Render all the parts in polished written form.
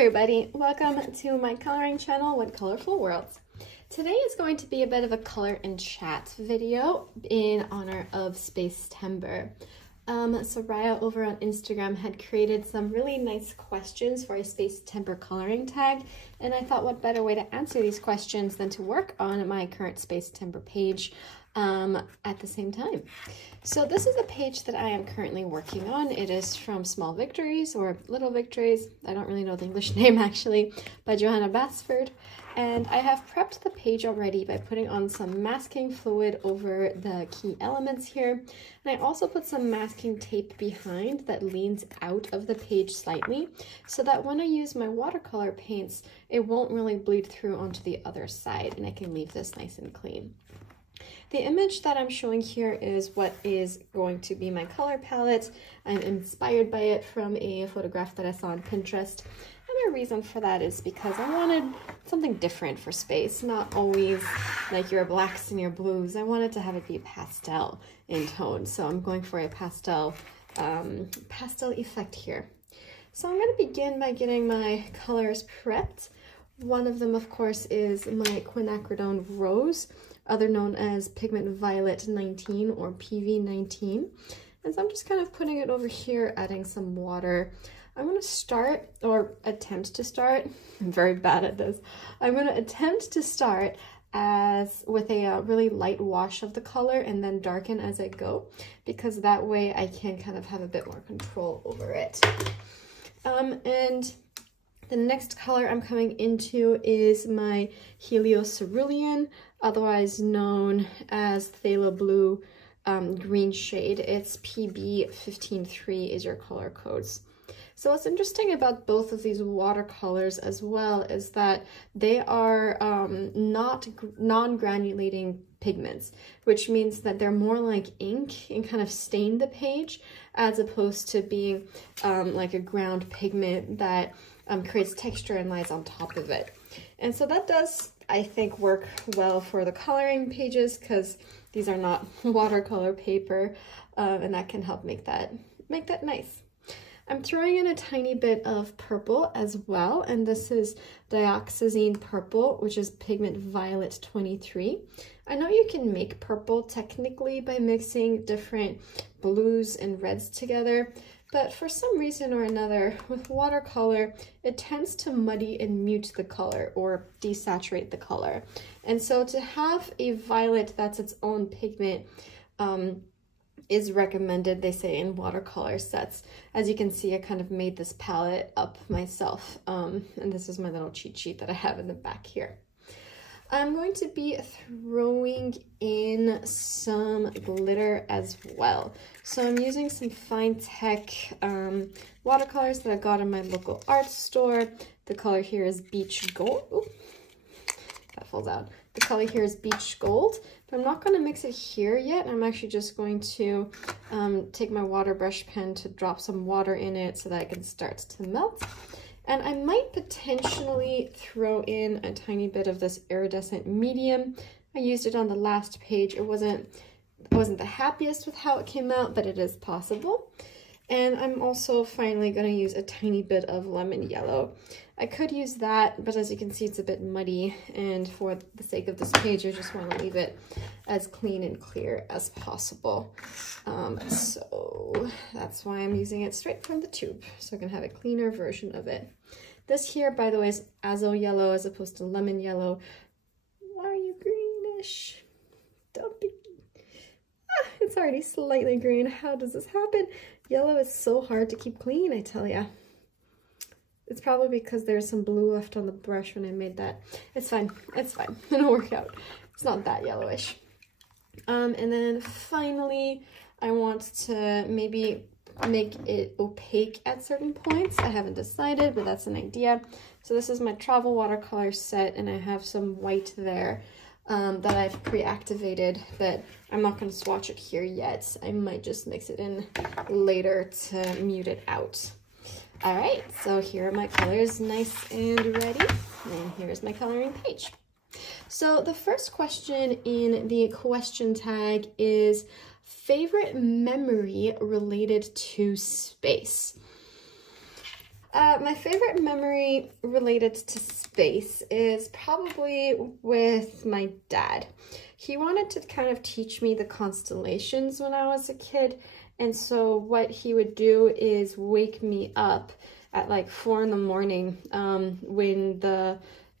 everybody, welcome to my coloring channel with Colorful Worlds. Today is going to be a bit of a color and chat video in honor of Spacetember. Soraya over on Instagram had created some really nice questions for a Spacetember coloring tag, and I thought what better way to answer these questions than to work on my current Spacetember page at the same time. So this is a page that I am currently working on. It is from Small Victories or Little Victories, I don't really know the English name actually, by Johanna Basford. And I have prepped the page already by putting on some masking fluid over the key elements here. And I also put some masking tape behind that leans out of the page slightly, so that when I use my watercolor paints, it won't really bleed through onto the other side and I can leave this nice and clean. The image that I'm showing here is what is going to be my color palette. I'm inspired by it from a photograph that I saw on Pinterest. And my reason for that is because I wanted something different for space, not always like your blacks and your blues. I wanted to have it be pastel in tone. So I'm going for a pastel effect here. So I'm going to begin by getting my colors prepped. One of them, of course, is my quinacridone rose, other known as pigment violet 19 or PV19. And so I'm just kind of putting it over here, adding some water. I'm going to start, or attempt to start, I'm very bad at this. I'm going to attempt to start with a really light wash of the color and then darken as I go, because that way I can kind of have a bit more control over it. And the next color I'm coming into is my Heliocerulean, otherwise known as Phthalo Blue green shade. It's PB153 is your color codes. So what's interesting about both of these watercolors as well is that they are not non-granulating pigments, which means that they're more like ink and kind of stain the page, as opposed to being like a ground pigment that creates texture and lies on top of it. And so that does, I think, work well for the coloring pages, because these are not watercolor paper, and that can help make that nice. I'm throwing in a tiny bit of purple as well, and this is dioxazine purple, which is pigment violet 23. I know you can make purple technically by mixing different blues and reds together, but for some reason or another, with watercolor, it tends to muddy and mute the color or desaturate the color. And so to have a violet that's its own pigment is recommended, they say, in watercolor sets. As you can see, I kind of made this palette up myself, and this is my little cheat sheet that I have in the back here. I'm going to be throwing in some glitter as well. So I'm using some Fine Tech watercolors that I got in my local art store. The color here is Beach Gold. Ooh, that falls out. The color here is Beach Gold, but I'm not going to mix it here yet. I'm actually just going to take my water brush pen to drop some water in it so that it can start to melt. And I might potentially throw in a tiny bit of this iridescent medium. I used it on the last page. I wasn't the happiest with how it came out, but it is possible. And I'm also finally going to use a tiny bit of lemon yellow. I could use that, but as you can see, it's a bit muddy, and for the sake of this page, I just want to leave it as clean and clear as possible. So that's why I'm using it straight from the tube, so I can have a cleaner version of it. This here, by the way, is azo yellow as opposed to lemon yellow. Why are you greenish? Don't be... Ah, it's already slightly green. How does this happen? Yellow is so hard to keep clean, I tell ya. It's probably because there's some blue left on the brush when I made that. It's fine. It's fine. It'll work out. It's not that yellowish. And then finally, I want to maybe make it opaque at certain points. I haven't decided, but that's an idea. So this is my travel watercolor set, and I have some white there that I've pre-activated, but I'm not going to swatch it here yet. I might just mix it in later to mute it out. All right, so here are my colors nice and ready, and here's my coloring page. So the first question in the question tag is favorite memory related to space. My favorite memory related to space is probably with my dad. He wanted to kind of teach me the constellations when I was a kid. And so what he would do is wake me up at like 4 in the morning when the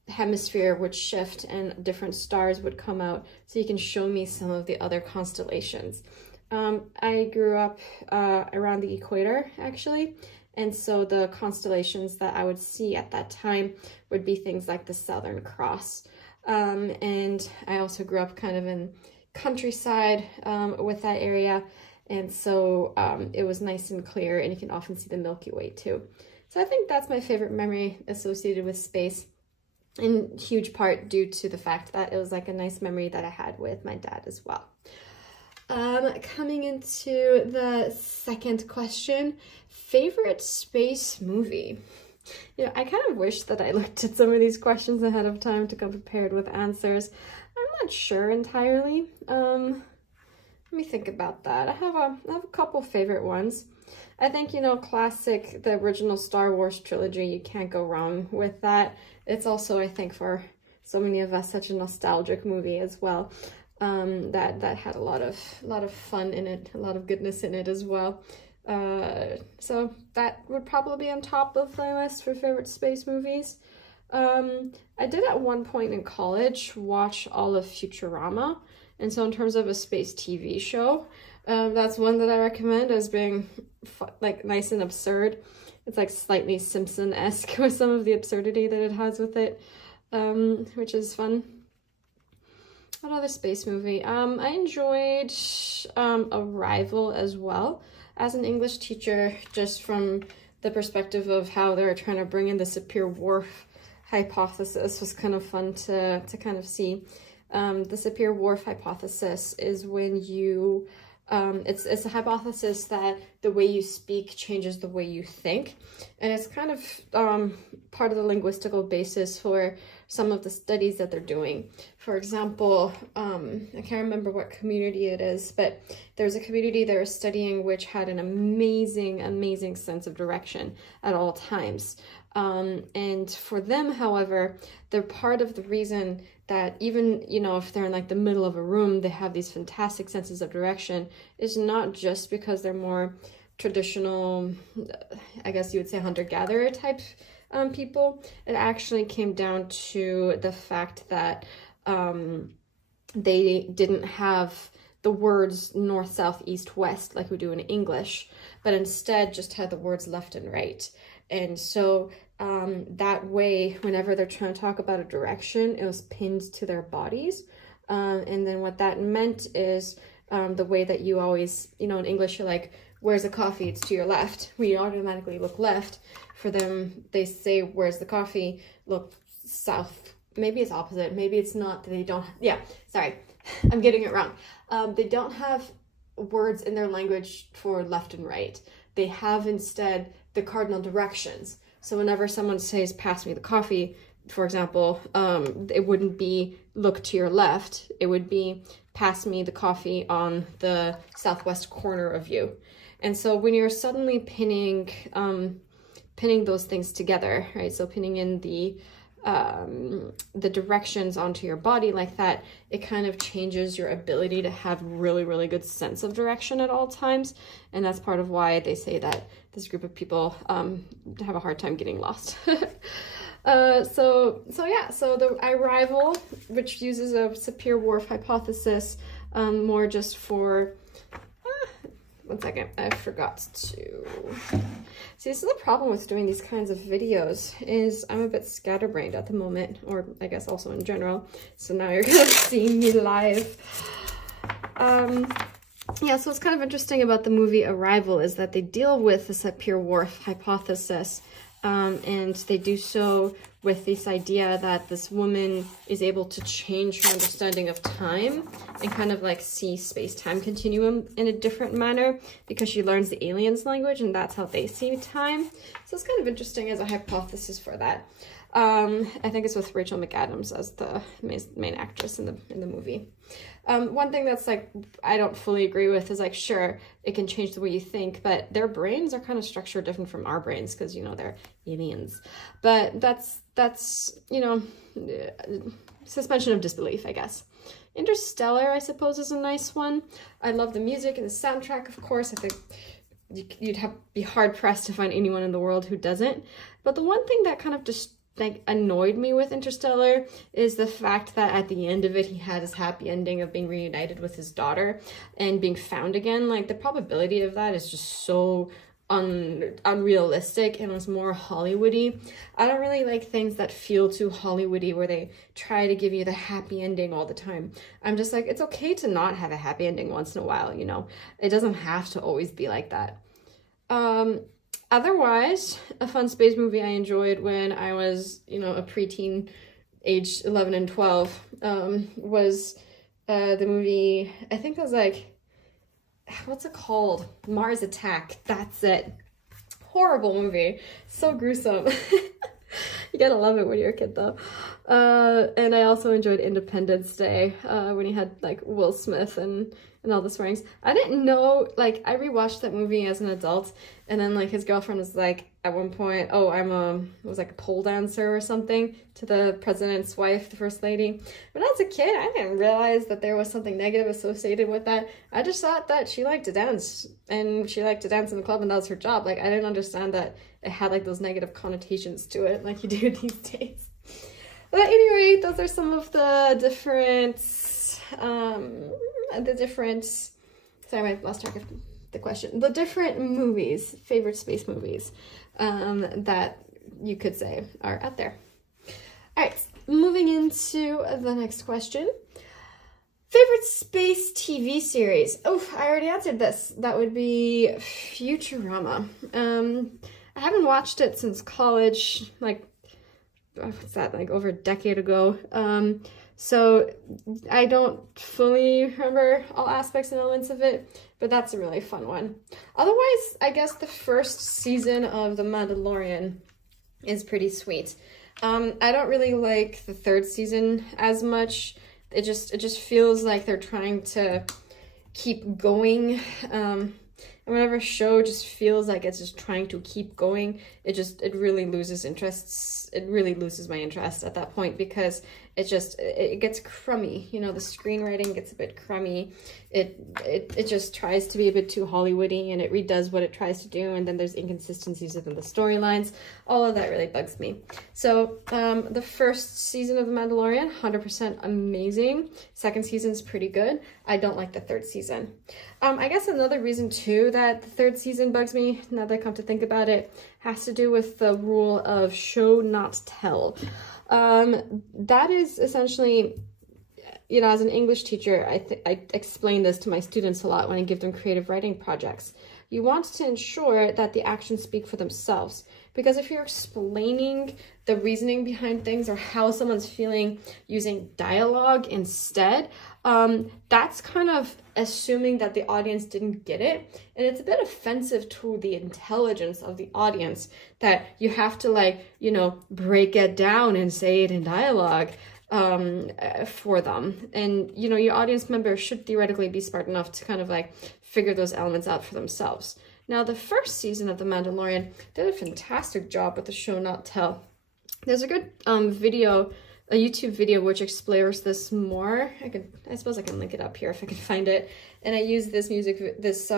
hemisphere would shift and different stars would come out, so he can show me some of the other constellations. I grew up around the equator, actually, and so the constellations that I would see at that time would be things like the Southern Cross. And I also grew up kind of in countryside with that area, and so it was nice and clear, and you can often see the Milky Way too. So I think that's my favorite memory associated with space, in huge part due to the fact that it was like a nice memory that I had with my dad as well. Coming into the second question, favorite space movie. You know, I kind of wish that I looked at some of these questions ahead of time to come prepared with answers. I'm not sure entirely. Let me think about that. I have a couple favorite ones. I think, you know, classic, the original Star Wars trilogy, you can't go wrong with that. It's also, I think, for so many of us, such a nostalgic movie as well. That had a lot of fun in it, a lot of goodness in it as well. So that would probably be on top of my list for favorite space movies. I did at one point in college watch all of Futurama, and so in terms of a space TV show, that's one that I recommend as being like nice and absurd. It's like slightly Simpson-esque with some of the absurdity that it has with it, which is fun. What other space movie? I enjoyed Arrival as well as an English teacher, just from the perspective of how they're trying to bring in the Sapir-Whorf hypothesis. Was kind of fun to kind of see. The Sapir-Whorf hypothesis is when you it's a hypothesis that the way you speak changes the way you think, and it's kind of part of the linguistical basis for some of the studies that they're doing. For example, I can't remember what community it is, but there's a community they were studying which had an amazing sense of direction at all times. And for them, however, they're part of the reason that even, you know, if they're in like the middle of a room, they have these fantastic senses of direction, is not just because they're more traditional, I guess you would say hunter-gatherer type people. It actually came down to the fact that they didn't have the words north, south, east, west like we do in English, but instead just had the words left and right. And so that way, whenever they're trying to talk about a direction, it was pinned to their bodies. And then what that meant is the way that you always, you know, in English, you're like, where's the coffee? It's to your left. We automatically look left. For them, they say, where's the coffee? Look south. Maybe it's opposite. Maybe it's not. They don't. Yeah, sorry. I'm getting it wrong. They don't have words in their language for left and right. They have instead the cardinal directions. So whenever someone says, pass me the coffee, for example, it wouldn't be look to your left. It would be pass me the coffee on the southwest corner of you. And so when you're suddenly pinning those things together, right? So pinning in the directions onto your body like that, it kind of changes your ability to have really good sense of direction at all times. And that's part of why they say that this group of people have a hard time getting lost. So the Arrival, which uses a Sapir-Whorf hypothesis, more just for one second, I forgot to see. This is the problem with doing these kinds of videos, is I'm a bit scatterbrained at the moment, or I guess also in general. So now you're gonna see me live. Yeah, so what's kind of interesting about the movie Arrival is that they deal with the Sapir-Whorf hypothesis, and they do so with this idea that this woman is able to change her understanding of time and kind of like see space-time continuum in a different manner because she learns the aliens' language, and that's how they see time. So it's kind of interesting as a hypothesis for that. I think it's with Rachel McAdams as the main actress in the movie. One thing that's like I don't fully agree with is like, sure, it can change the way you think, but their brains are kind of structured different from our brains because, you know, they're aliens. But that's you know, suspension of disbelief, I guess. Interstellar, I suppose, is a nice one. I love the music and the soundtrack, of course. I think you'd be hard-pressed to find anyone in the world who doesn't. But the one thing that kind of just like annoyed me with Interstellar is the fact that at the end of it, he had his happy ending of being reunited with his daughter and being found again. Like, the probability of that is just so unrealistic and was more Hollywoody. I don't really like things that feel too Hollywoody where they try to give you the happy ending all the time. I'm just like, it's okay to not have a happy ending once in a while, you know? It doesn't have to always be like that. Otherwise, a fun space movie I enjoyed when I was, you know, a preteen, age 11 and 12, was the movie, I think it was like, what's it called? Mars Attack. That's it. Horrible movie. So gruesome. You gotta love it when you're a kid, though. And I also enjoyed Independence Day, when he had, like, Will Smith and all the swearings. I didn't know, like, I rewatched that movie as an adult, and then, like, his girlfriend was like, at one point, oh, it was like a pole dancer or something to the president's wife, the first lady. When I was a kid, I didn't realize that there was something negative associated with that. I just thought that she liked to dance, and she liked to dance in the club, and that was her job. Like, I didn't understand that it had, like, those negative connotations to it, like you do these days. But anyway, those are some of the different, sorry, I lost track of the question. The different movies, favorite space movies, that you could say are out there. All right, moving into the next question. Favorite space TV series? Oh, I already answered this. That would be Futurama. I haven't watched it since college, like, what's that, like over a decade ago. So I don't fully remember all aspects and elements of it, but that's a really fun one. Otherwise, I guess the first season of The Mandalorian is pretty sweet. I don't really like the third season as much. It just feels like they're trying to keep going. And whenever a show just feels like it's just trying to keep going, it really loses interests. It really loses my interest at that point because it gets crummy. You know, the screenwriting gets a bit crummy. It just tries to be a bit too Hollywoody, and it redoes what it tries to do, and then there's inconsistencies within the storylines. All of that really bugs me. So the first season of The Mandalorian, 100% amazing. Second season's pretty good. I don't like the third season. I guess another reason too that the third season bugs me, now that I come to think about it, has to do with the rule of show not tell. That is essentially, you know, as an English teacher, I explain this to my students a lot when I give them creative writing projects. You want to ensure that the actions speak for themselves. Because if you're explaining the reasoning behind things or how someone's feeling using dialogue instead, that's kind of assuming that the audience didn't get it. And it's a bit offensive to the intelligence of the audience that you have to, like, you know, break it down and say it in dialogue for them. And, you know, your audience member should theoretically be smart enough to kind of like figure those elements out for themselves. Now, the first season of The Mandalorian did a fantastic job with the show not tell. There's a good a YouTube video which explores this more. I suppose I can link it up here if I can find it. And I use this this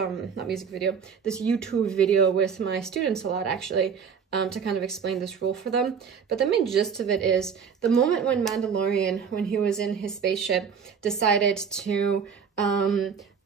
YouTube video with my students a lot, actually, to kind of explain this rule for them. But the main gist of it is the moment when Mandalorian, when he was in his spaceship, decided to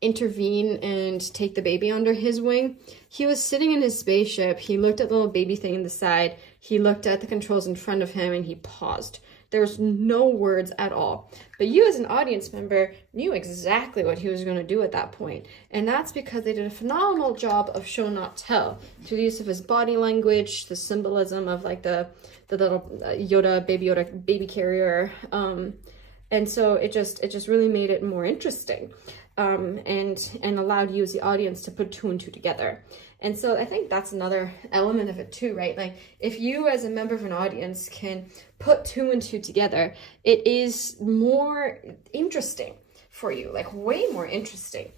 intervene and take the baby under his wing, he was sitting in his spaceship, he looked at the little baby thing in the side, he looked at the controls in front of him, and he paused. There was no words at all. But you as an audience member knew exactly what he was going to do at that point. And that's because they did a phenomenal job of show not tell. Through the use of his body language, the symbolism of like the little Yoda, baby carrier. And so it just really made it more interesting. and allowed you as the audience to put two and two together. And so I think that's another element of it too, right? Like if you as a member of an audience can put two and two together, it is more interesting for you, like way more interesting.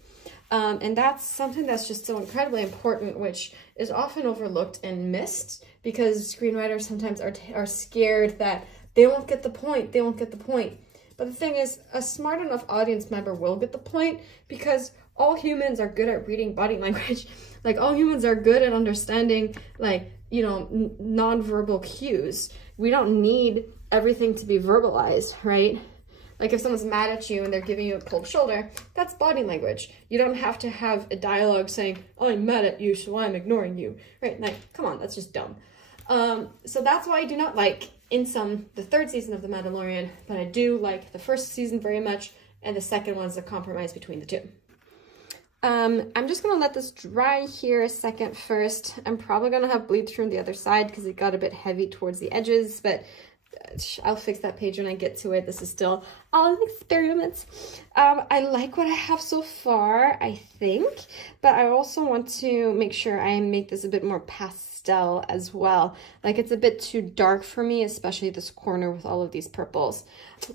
And that's something that's just so incredibly important, which is often overlooked and missed because screenwriters sometimes are scared that they won't get the point, they won't get the point. But the thing is, a smart enough audience member will get the point because all humans are good at reading body language. Like all humans are good at understanding, like, you know, nonverbal cues. We don't need everything to be verbalized, right? Like if someone's mad at you and they're giving you a cold shoulder, that's body language. You don't have to have a dialogue saying, oh, I'm mad at you, so I'm ignoring you, right? Like, come on, that's just dumb. So that's why I do not like the third season of The Mandalorian, but I do like the first season very much, and the second one's a compromise between the two. I'm just gonna let this dry here a second first. I'm probably gonna have bleed through on the other side because it got a bit heavy towards the edges, but I'll fix that page when I get to it. This is still all an experiment. I like what I have so far, I think, but I also want to make sure I make this a bit more pastel as well. Like it's a bit too dark for me, especially this corner with all of these purples.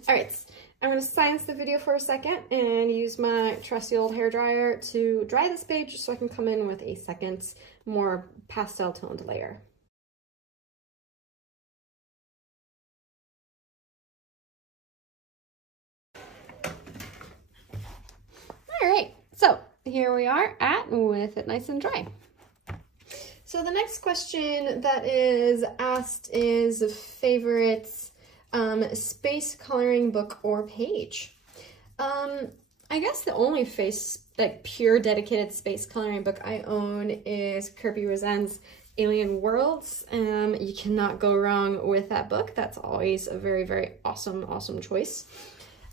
All right, I'm going to silence the video for a second and use my trusty old hairdryer to dry this page so I can come in with a second, more pastel toned layer. All right, so here we are with it nice and dry. So the next question that is asked is favorite space coloring book or page. I guess the only pure dedicated space coloring book I own is Kirby Rosen's Alien Worlds. You cannot go wrong with that book. That's always a very, very awesome choice.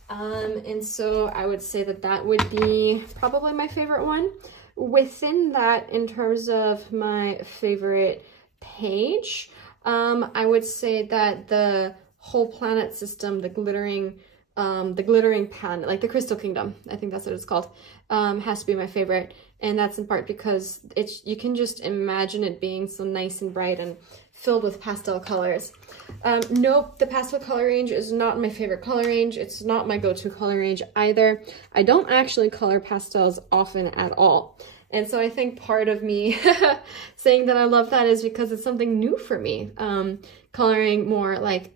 And so I would say that that would be probably my favorite one. Within that, in terms of my favorite page, I would say that the whole planet system, the glittering planet, like the Crystal Kingdom, I think that's what it's called, has to be my favorite. And that's in part because you can just imagine it being so nice and bright and filled with pastel colors. Nope, the pastel color range is not my favorite color range. It's not my go-to color range either. I don't actually color pastels often at all. And so I think part of me saying that I love that is because it's something new for me, coloring more like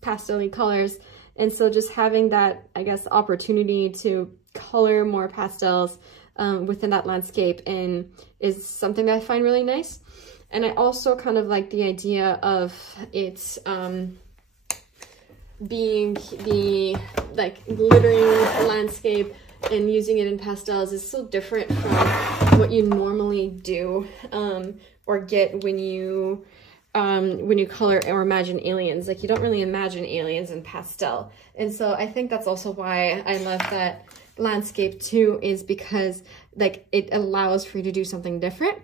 pastel-y colors. And so just having that, I guess, opportunity to color more pastels within that landscape is something that I find really nice. And I also kind of like the idea of it being the glittering landscape and using it in pastels is so different from what you normally do or get when you color or imagine aliens. Like you don't really imagine aliens in pastel. And so I think that's also why I love that landscape too, is because like it allows for you to do something different.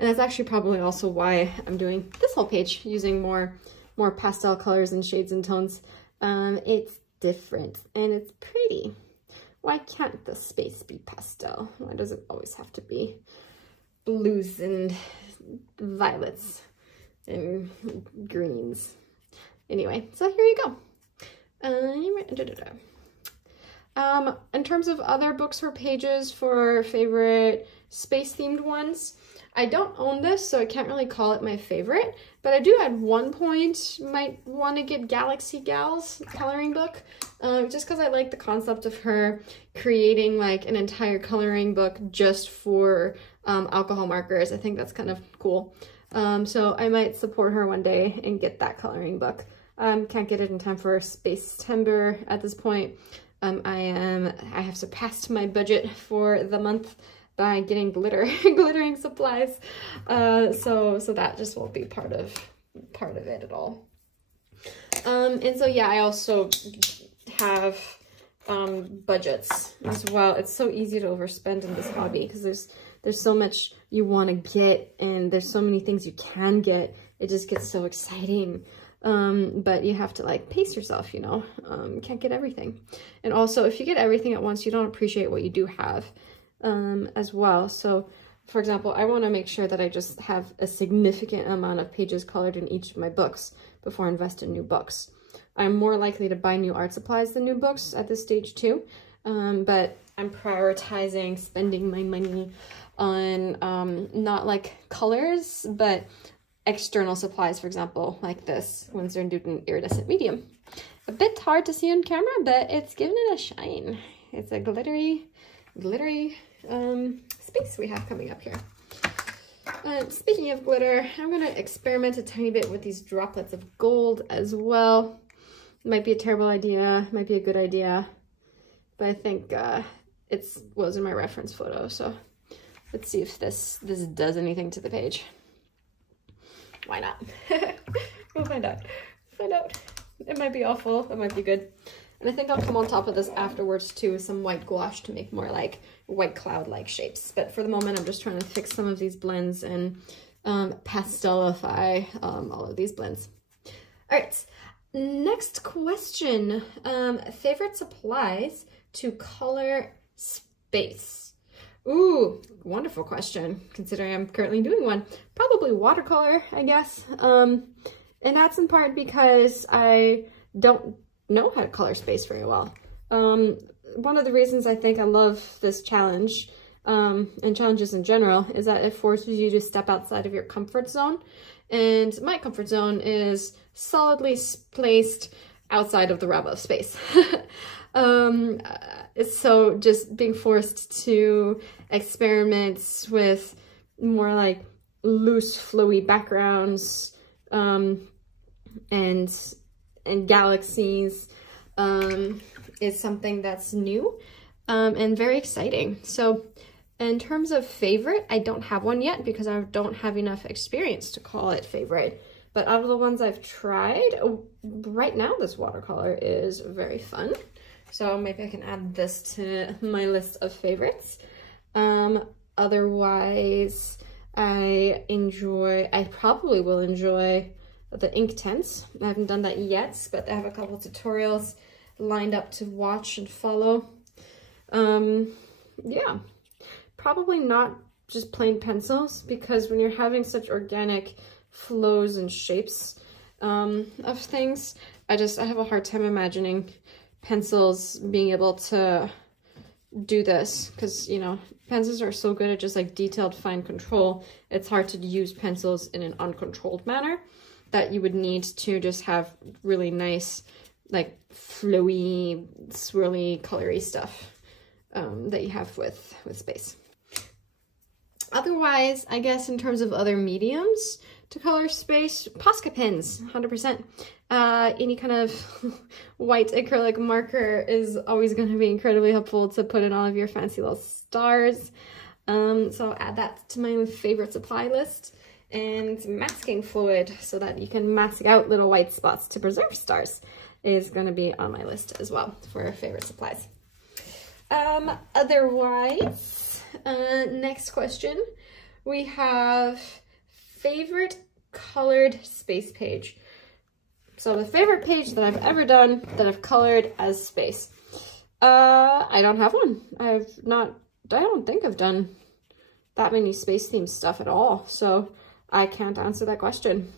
And that's actually probably also why I'm doing this whole page using more pastel colors and shades and tones. It's different and it's pretty. Why can't the space be pastel? Why does it always have to be blues and violets and greens? Anyway, so here you go. In terms of other books or pages for favorite space-themed ones, I don't own this, so I can't really call it my favorite, but I do at one point might want to get Galaxy Gal's coloring book, just because I like the concept of her creating like an entire coloring book just for alcohol markers. I think that's kind of cool. So I might support her one day and get that coloring book. Can't get it in time for Spacetember at this point. I have surpassed my budget for the month by getting glittering supplies. So that just won't be part of it at all. And so yeah, I also have budgets as well. It's so easy to overspend in this hobby because there's so much you want to get and there's so many things you can get. It just gets so exciting. but you have to like pace yourself, you know, you can't get everything. And also if you get everything at once, you don't appreciate what you do have as well. So for example, I want to make sure that I just have a significant amount of pages colored in each of my books before I invest in new books. I'm more likely to buy new art supplies than new books at this stage too, but I'm prioritizing spending my money on not like colors, but external supplies, for example, like this Winsor & Newton iridescent medium. A bit hard to see on camera, but it's giving it a shine. It's a glittery space we have coming up here. Speaking of glitter, I'm going to experiment a tiny bit with these droplets of gold as well. Might be a terrible idea, might be a good idea, but I think it was in my reference photo, so let's see if this does anything to the page. Why not? We'll find out. It might be awful, it might be good. And I think I'll come on top of this afterwards too with some white gouache to make more like white cloud-like shapes. But for the moment, I'm just trying to fix some of these blends and pastelify all of these blends. All right, next question. Favorite supplies to color space? Ooh, wonderful question, considering I'm currently doing one. Probably watercolor, I guess. And that's in part because I don't know how to color space very well. One of the reasons I think I love this challenge, and challenges in general, is that it forces you to step outside of your comfort zone. And my comfort zone is solidly placed outside of the realm of space. So just being forced to experiment with more like loose, flowy backgrounds, and galaxies, is something that's new, and very exciting. So in terms of favorite, I don't have one yet because I don't have enough experience to call it favorite. But out of the ones I've tried, right now this watercolor is very fun. So maybe I can add this to my list of favorites. Otherwise, I probably will enjoy the ink tints. I haven't done that yet, but I have a couple of tutorials lined up to watch and follow. Yeah, probably not just plain pencils, because when you're having such organic flows and shapes of things, I have a hard time imagining pencils being able to do this, because, you know, pencils are so good at just like detailed fine control. It's hard to use pencils in an uncontrolled manner that you would need to just have really nice, like flowy, swirly, colory stuff that you have with space. Otherwise, I guess in terms of other mediums to color space, Posca pens, 100%. Any kind of white acrylic marker is always going to be incredibly helpful to put in all of your fancy little stars. So I'll add that to my favorite supply list. And masking fluid, so that you can mask out little white spots to preserve stars, is going to be on my list as well for favorite supplies. Otherwise, next question, we have favorite colored space page. So the favorite page that I've ever done that I've colored as space. I don't have one. I don't think I've done that many space themed stuff at all. So I can't answer that question.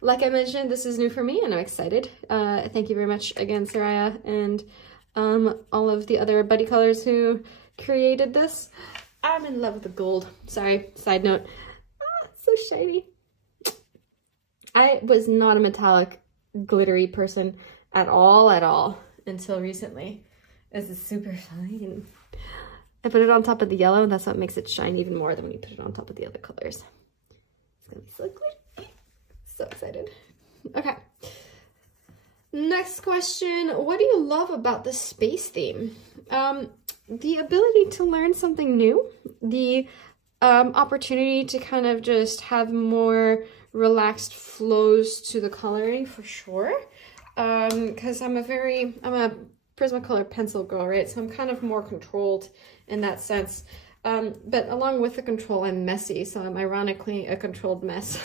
Like I mentioned, this is new for me and I'm excited. Thank you very much again, Soraya, and all of the other buddy colors who created this. I'm in love with the gold. Sorry, side note. It's so shiny. I was not a metallic, glittery person at all until recently. This is super fine. I put it on top of the yellow, and that's what makes it shine even more than when you put it on top of the other colors. It's gonna be so glittery. So excited. Okay. Next question. What do you love about the space theme? The ability to learn something new, the opportunity to kind of just have more relaxed flows to the coloring, for sure. Because I'm a Prismacolor pencil girl, right? So I'm kind of more controlled in that sense. But along with the control, I'm messy, so I'm ironically a controlled mess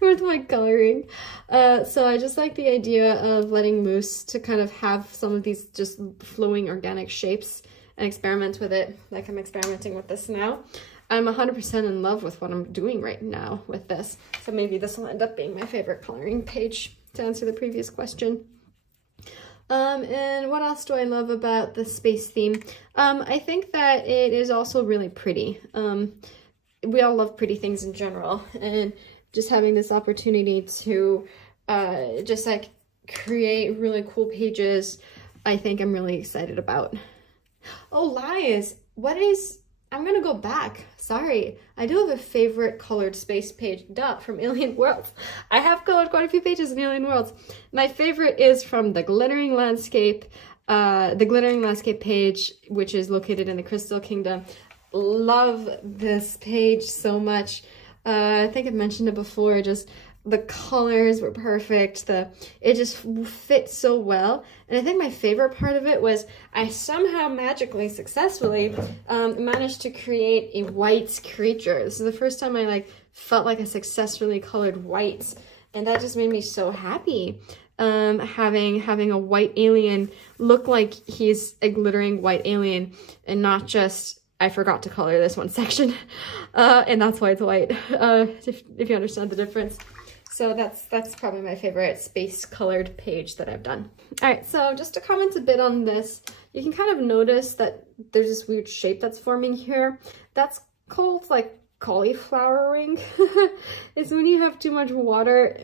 with my coloring. So I just like the idea of letting loose to kind of have some of these just flowing organic shapes and experiment with it, like I'm experimenting with this now. I'm 100% in love with what I'm doing right now with this, so maybe this will end up being my favorite coloring page, to answer the previous question. And what else do I love about the space theme? I think that it is also really pretty. We all love pretty things in general, and just having this opportunity to just like create really cool pages, I think I'm really excited about. Oh, lies! I'm gonna go back. Sorry. I do have a favorite colored space page, from Alien Worlds. I have colored quite a few pages in Alien Worlds. My favorite is from the Glittering Landscape page, which is located in the Crystal Kingdom. Love this page so much. I think I've mentioned it before, just the colors were perfect. It just fit so well. And I think my favorite part of it was I somehow magically, successfully managed to create a white creature. This is the first time I like felt like I successfully colored whites. And that just made me so happy. Having a white alien look like he's a glittering white alien and not just, I forgot to color this one section. And that's why it's white, if you understand the difference. So that's probably my favorite space colored page that I've done. All right, so just to comment a bit on this, you can kind of notice that there's this weird shape that's forming here. That's called like cauliflowering. It's when you have too much water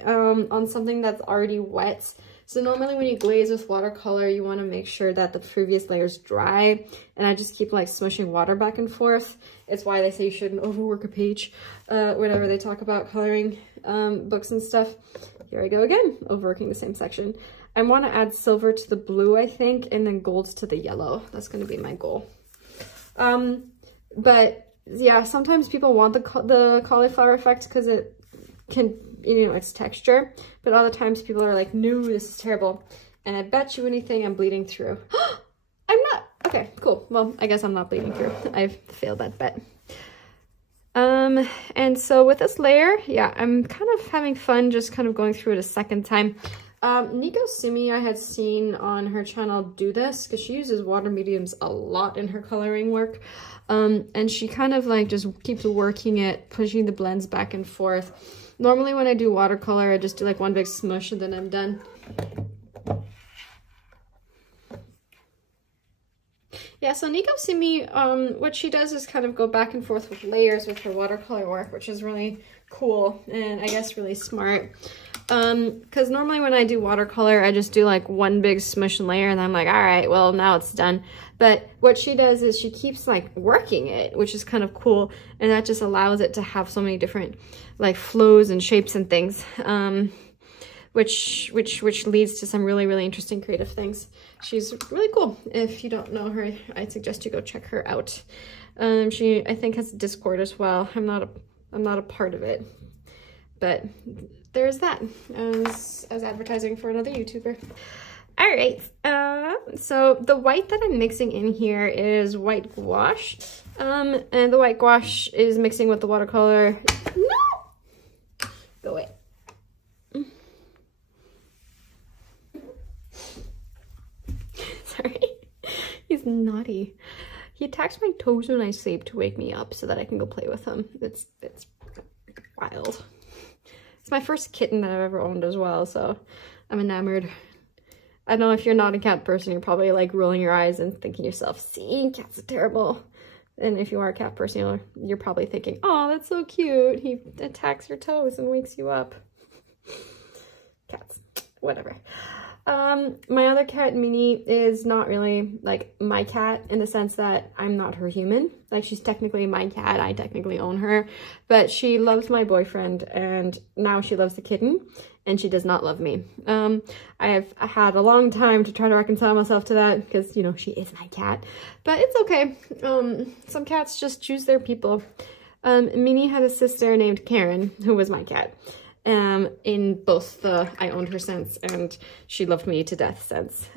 on something that's already wet. So normally when you glaze with watercolor, you want to make sure that the previous layer is dry, and I just keep like smushing water back and forth. It's why they say you shouldn't overwork a page whenever they talk about coloring books and stuff. Here I go again, overworking the same section. I want to add silver to the blue, I think, and then gold to the yellow. That's going to be my goal. But yeah, sometimes people want the cauliflower effect because it can, you know, it's texture, but other times people are like, no, this is terrible. And I bet you anything I'm bleeding through. I'm not. Okay, cool. Well, I guess I'm not bleeding through. I've failed that bet. And so with this layer, yeah, I'm kind of having fun just kind of going through it a second time. Nico Simi, I had seen on her channel do this because she uses water mediums a lot in her coloring work. And she kind of like just keeps working it, pushing the blends back and forth. Normally when I do watercolor, I just do like one big smush and then I'm done. Yeah, so Nico Simi, what she does is kind of go back and forth with layers with her watercolor work, which is really cool and I guess really smart. Because normally when I do watercolor, I just do like one big smush and layer and I'm like, all right, well, now it's done. But what she does is she keeps like working it, which is kind of cool. And that just allows it to have so many different like flows and shapes and things, which leads to some really, really interesting creative things. She's really cool. If you don't know her, I'd suggest you go check her out. She, I think, has Discord as well. I'm not a part of it, but there's that as advertising for another YouTuber. All right, so the white that I'm mixing in here is white gouache, and the white gouache is mixing with the watercolor. No! Go away. Sorry, he's naughty. He attacks my toes when I sleep to wake me up so that I can go play with him. It's wild. It's my first kitten that I've ever owned as well, so I'm enamored. I don't know, if you're not a cat person, you're probably like rolling your eyes and thinking to yourself, see, cats are terrible. And if you are a cat person, you're probably thinking, oh, that's so cute. He attacks your toes and wakes you up. Cats, whatever. My other cat, Minnie, is not really like my cat in the sense that I'm not her human. Like, she's technically my cat, I technically own her, but she loves my boyfriend and now she loves the kitten and she does not love me. I have had a long time to try to reconcile myself to that because, you know, she is my cat, but it's okay. Some cats just choose their people. Minnie had a sister named Karen who was my cat. In both the I owned her sense and she loved me to death sense.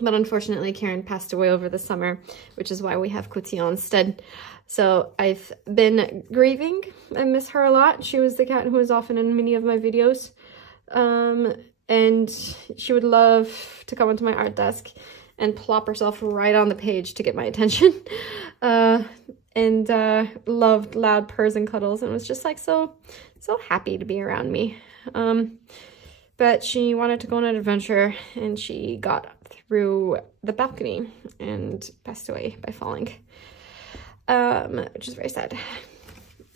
But unfortunately, Karen passed away over the summer, which is why we have Cotillon instead. So I've been grieving. I miss her a lot. She was the cat who was often in many of my videos. And she would love to come onto my art desk and plop herself right on the page to get my attention. And loved loud purrs and cuddles and was just like so happy to be around me. But she wanted to go on an adventure and she got through the balcony and passed away by falling, which is very sad.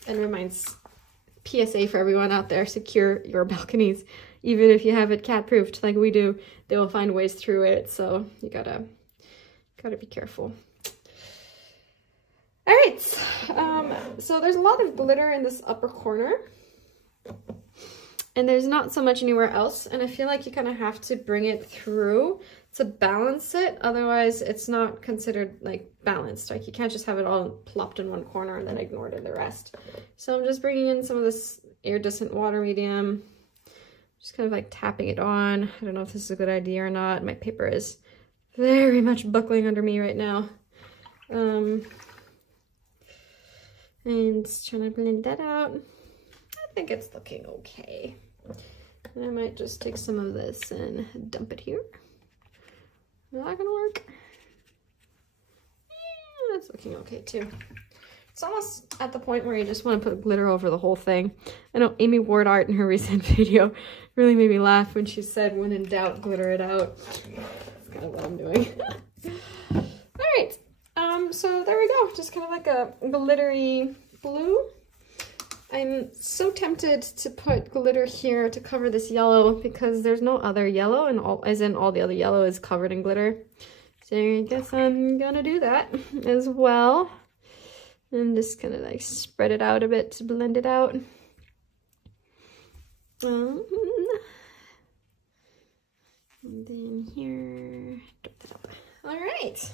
And reminds PSA for everyone out there, secure your balconies. Even if you have it cat-proofed like we do, they will find ways through it. So you gotta be careful. All right, so there's a lot of glitter in this upper corner. And there's not so much anywhere else. And I feel like you kind of have to bring it through to balance it. Otherwise, it's not considered like balanced. Like you can't just have it all plopped in one corner and then ignore it in the rest. So I'm just bringing in some of this iridescent water medium. Just kind of like tapping it on. I don't know if this is a good idea or not. My paper is very much buckling under me right now. And just trying to blend that out. I think it's looking okay. And I might just take some of this and dump it here. Is that gonna work? Yeah, that's looking okay too. It's almost at the point where you just want to put glitter over the whole thing. I know Amy Ward Art in her recent video really made me laugh when she said, when in doubt, glitter it out. That's kind of what I'm doing. All right, so there we go. Just kind of like a glittery blue. I'm so tempted to put glitter here to cover this yellow because there's no other yellow, and all the other yellow is covered in glitter. So I guess I'm gonna do that as well. I'm just gonna like spread it out a bit to blend it out. And then here, all right.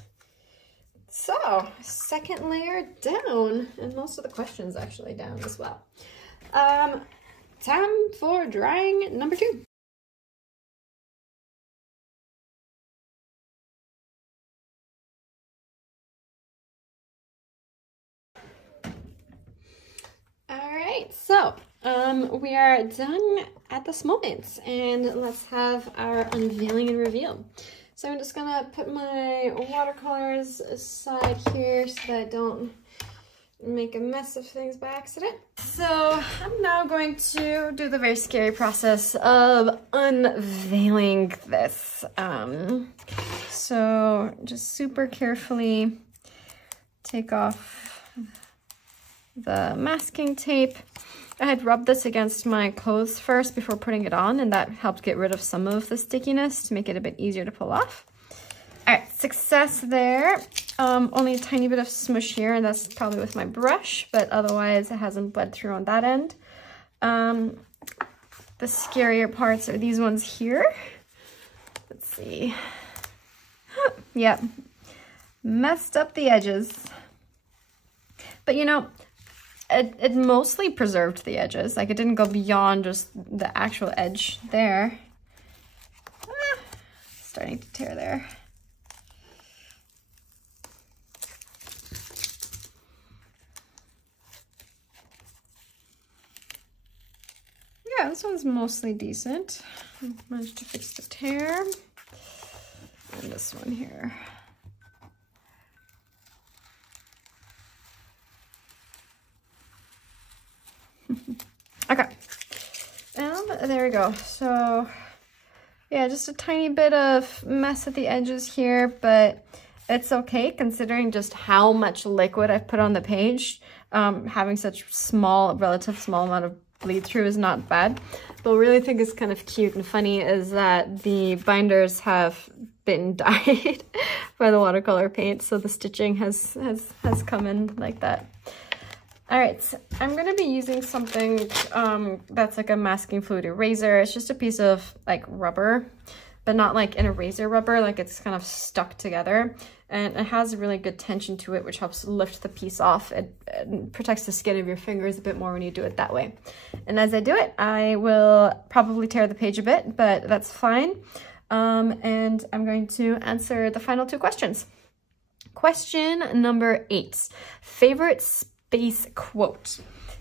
So, second layer down, and most of the questions actually down as well. Time for drying number 2. All right, so we are done at this moment, and let's have our unveiling and reveal. So I'm just gonna put my watercolors aside here so that I don't make a mess of things by accident. So I'm now going to do the very scary process of unveiling this. So just super carefully take off the masking tape. I had rubbed this against my clothes first before putting it on, and that helped get rid of some of the stickiness to make it a bit easier to pull off. All right, success there. Only a tiny bit of smush here, and that's probably with my brush, but otherwise it hasn't bled through on that end. The scarier parts are these ones here. Let's see. Yep, messed up the edges. But you know, it mostly preserved the edges. Like it didn't go beyond just the actual edge there. Starting to tear there. Yeah, this one's mostly decent. I managed to fix the tear. And this one here. Okay, and there we go. So yeah, just a tiny bit of mess at the edges here, but it's okay considering just how much liquid I've put on the page. Having such relative small amount of bleed through is not bad. But what I really think is kind of cute and funny is that the binders have been dyed by the watercolor paint, so the stitching has come in like that. All right, so I'm gonna be using something that's like a masking fluid eraser. It's just a piece of like rubber, but not like an eraser rubber, like it's kind of stuck together. And it has a really good tension to it, which helps lift the piece off. It protects the skin of your fingers a bit more when you do it that way. And as I do it, I will probably tear the page a bit, but that's fine. and I'm going to answer the final 2 questions. Question number 8, favorite space quote.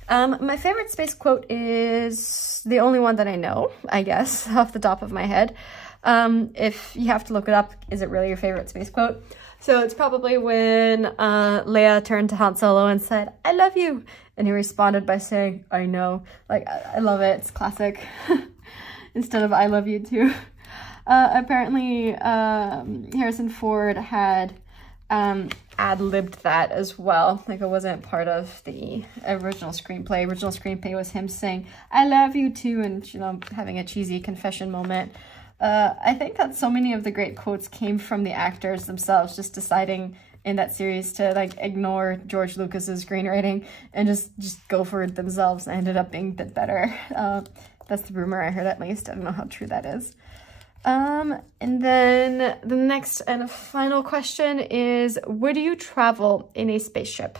My favorite space quote is the only one that I know, I guess, off the top of my head. If you have to look it up, is it really your favorite space quote? So it's probably when Leia turned to Han Solo and said, "I love you." And he responded by saying, "I know." Like, I love it. It's classic. Instead of "I love you too." Apparently, Harrison Ford had ad-libbed that as well. Like, it wasn't part of the original screenplay. Original screenplay was him saying, "I love you too," and, you know, having a cheesy confession moment. I think that so many of the great quotes came from the actors themselves, just deciding in that series to like ignore George Lucas's screenwriting and just go for it themselves, and ended up being a bit better. That's the rumor I heard, at least. I don't know how true that is. And then the next and final question is, would you travel in a spaceship?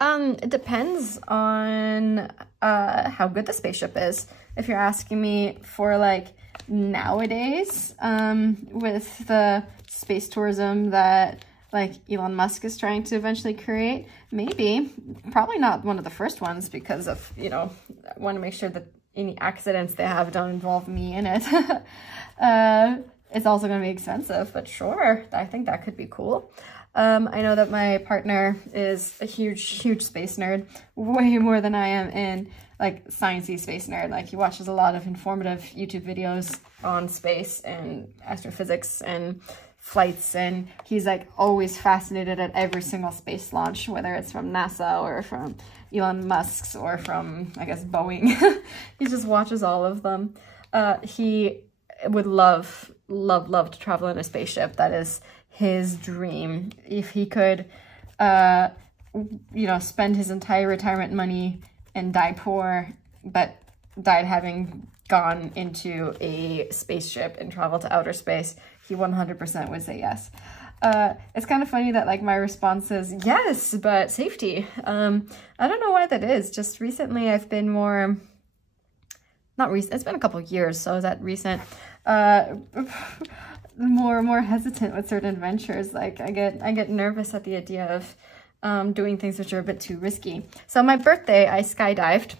It depends on how good the spaceship is. If you're asking me for like nowadays, with the space tourism that like Elon Musk is trying to eventually create, maybe, probably not one of the first ones, because of, you know, I want to make sure that any accidents they have don't involve me in it. It's also going to be expensive, but sure, I think that could be cool. I know that my partner is a huge space nerd, way more than I am in like sciencey space nerd. Like, he watches a lot of informative YouTube videos on space and astrophysics and flights, and he's like always fascinated at every single space launch, whether it's from NASA or from Elon Musk's or from, I guess, Boeing. He just watches all of them. He would love to travel in a spaceship. That is his dream. If he could, you know, spend his entire retirement money and die poor, but died having gone into a spaceship and traveled to outer space, he 100% would say yes. It's kind of funny that like my response is yes, but safety. I don't know why that is. Just recently I've been more, not recent, it's been a couple of years, so is that recent? More hesitant with certain adventures. Like, I get nervous at the idea of doing things which are a bit too risky. So on my birthday, I skydived,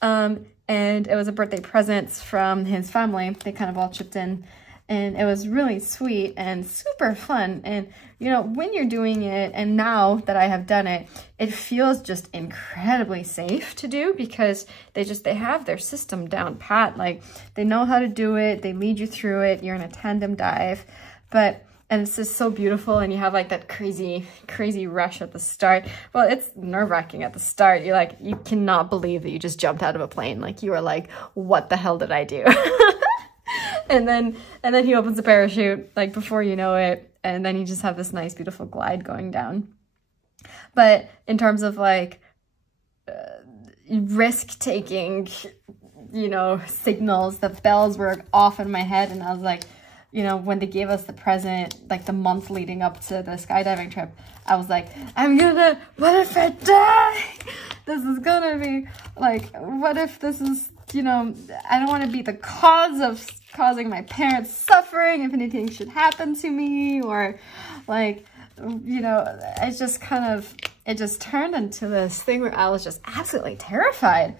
and it was a birthday present from his family. They kind of all chipped in, and it was really sweet and super fun. And, you know, when you're doing it, and now that I have done it, it feels just incredibly safe to do, because they have their system down pat. Like, they know how to do it. They lead you through it. You're in a tandem dive, and it's just so beautiful, and you have like that crazy rush at the start. Well, it's nerve-wracking at the start. You're like, you cannot believe that you just jumped out of a plane. Like, you are like, what the hell did I do? and then he opens the parachute, like, before you know it, and then you just have this nice, beautiful glide going down. But in terms of like risk-taking, you know, signals, the bells were off in my head, and I was like, you know, when they gave us the present, like the month leading up to the skydiving trip, I was like, what if I die? This is gonna be like, what if this is, you know, I don't want to be the cause of causing my parents suffering if anything should happen to me, or like, you know, it just turned into this thing where I was just absolutely terrified.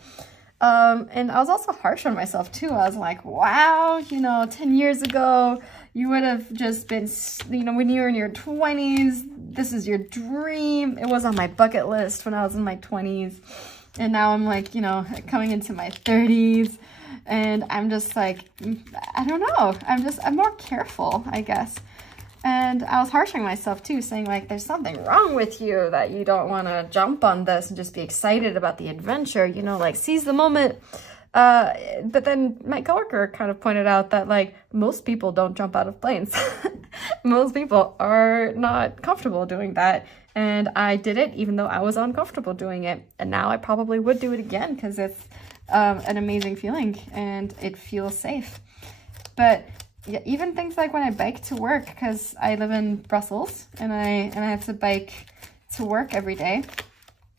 And I was also harsh on myself too. I was like, wow, you know, 10 years ago, you would have just been, you know, when you were in your 20s, this is your dream. It was on my bucket list when I was in my 20s. And now I'm like, you know, coming into my 30s, and I'm just like, I don't know. I'm more careful, I guess. And I was harshing myself too, saying like, there's something wrong with you that you don't want to jump on this and just be excited about the adventure, you know, like seize the moment. But then my coworker kind of pointed out that like, most people don't jump out of planes. Most people are not comfortable doing that. And I did it even though I was uncomfortable doing it. And now I probably would do it again, because it's an amazing feeling and it feels safe. But yeah, even things like when I bike to work, because I live in Brussels and I have to bike to work every day.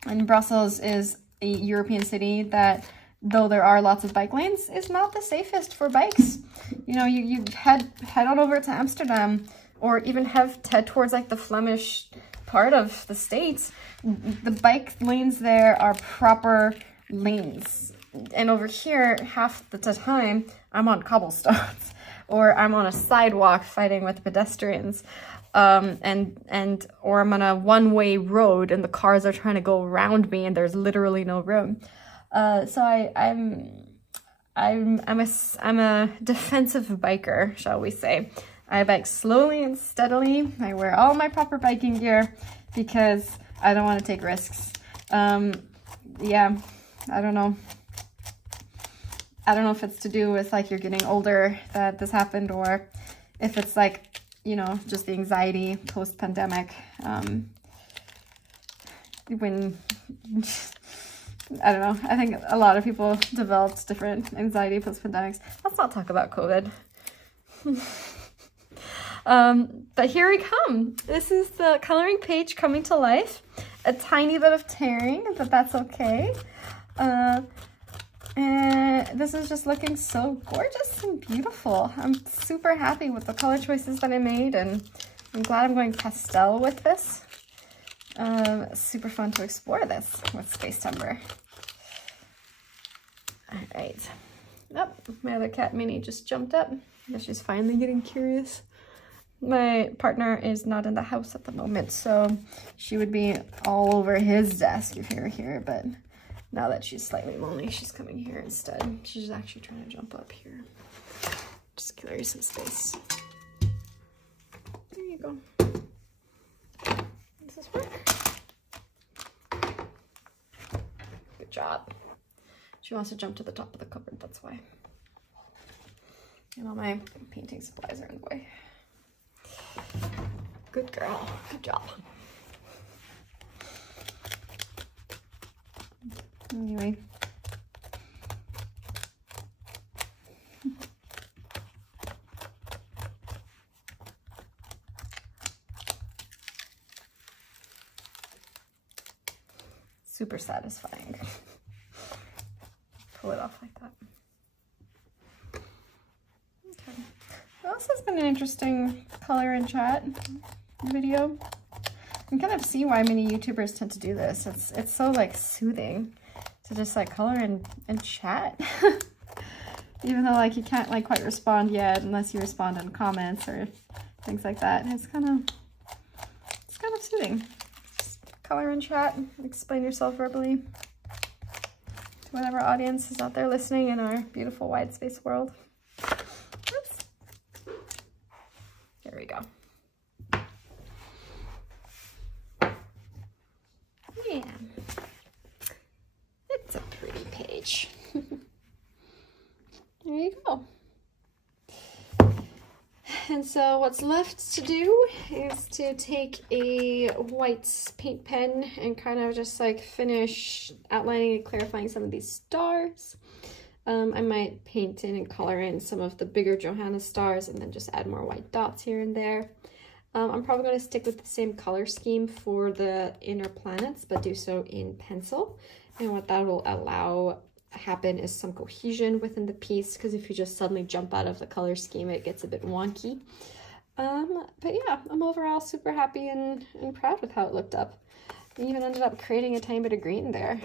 And Brussels is a European city that though there are lots of bike lanes, is not the safest for bikes. You know, you head on over to Amsterdam, or even head towards like the Flemish part of the States. The bike lanes there are proper lanes. And over here, half the time, I'm on cobblestones or I'm on a sidewalk fighting with pedestrians. Or I'm on a one-way road and the cars are trying to go around me and there's literally no room. So I'm a defensive biker, shall we say. I bike slowly and steadily. I wear all my proper biking gear because I don't want to take risks. Yeah, I don't know. I don't know if it's to do with like you're getting older that this happened, or if it's like, you know, just the anxiety post-pandemic. When, I don't know, I think a lot of people developed different anxiety post-pandemics. Let's not talk about COVID. But here we come. This is the coloring page coming to life. A tiny bit of tearing, but that's okay. And this is just looking so gorgeous and beautiful. I'm super happy with the color choices that I made, and I'm glad I'm going pastel with this. Super fun to explore this with Spacetember. All right. Oh, my other cat, Minnie, just jumped up. I guess she's finally getting curious. My partner is not in the house at the moment, so she would be all over his desk if you were here, but now that she's slightly lonely, she's coming here instead. She's actually trying to jump up here. Just give her some space. There you go. Does this work? Good job. She wants to jump to the top of the cupboard, that's why. And all my painting supplies are in the way. Good girl. Good job. Anyway. Super satisfying. Pull it off like that. Okay. Well, this has been an interesting color and chat video. I can kind of see why many YouTubers tend to do this. It's so like soothing to just like color and chat. Even though like you can't like quite respond yet unless you respond in comments or things like that. It's kind of soothing. Just color and chat, explain yourself verbally to whatever audience is out there listening in our beautiful wide space world. Oops. There we go. Yeah, it's a pretty page. There you go. And so what's left to do is to take a white paint pen and kind of just like finish outlining and clarifying some of these stars. I might paint in and color in some of the bigger Johanna stars and then just add more white dots here and there. I'm probably going to stick with the same color scheme for the inner planets, but do so in pencil. And what that will allow happen is some cohesion within the piece, because if you just suddenly jump out of the color scheme, it gets a bit wonky. But yeah, I'm overall super happy and proud with how it looked up. I even ended up creating a tiny bit of green there.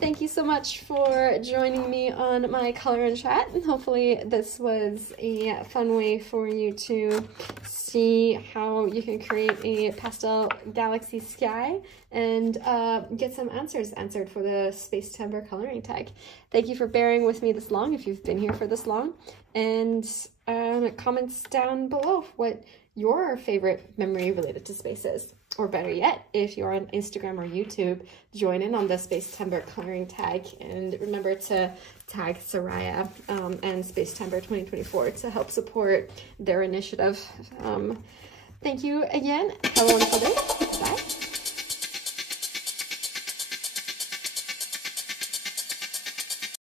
Thank you so much for joining me on my color and chat. Hopefully this was a fun way for you to see how you can create a pastel galaxy sky and get some answers answered for the Spacetember coloring tag. Thank you for bearing with me this long, if you've been here for this long. And comments down below what your favorite memory related to space is. Or better yet, if you're on Instagram or YouTube, join in on the Spacetember coloring tag, and remember to tag Soraya and Spacetember 2024 to help support their initiative. Thank you again. Have a wonderful day.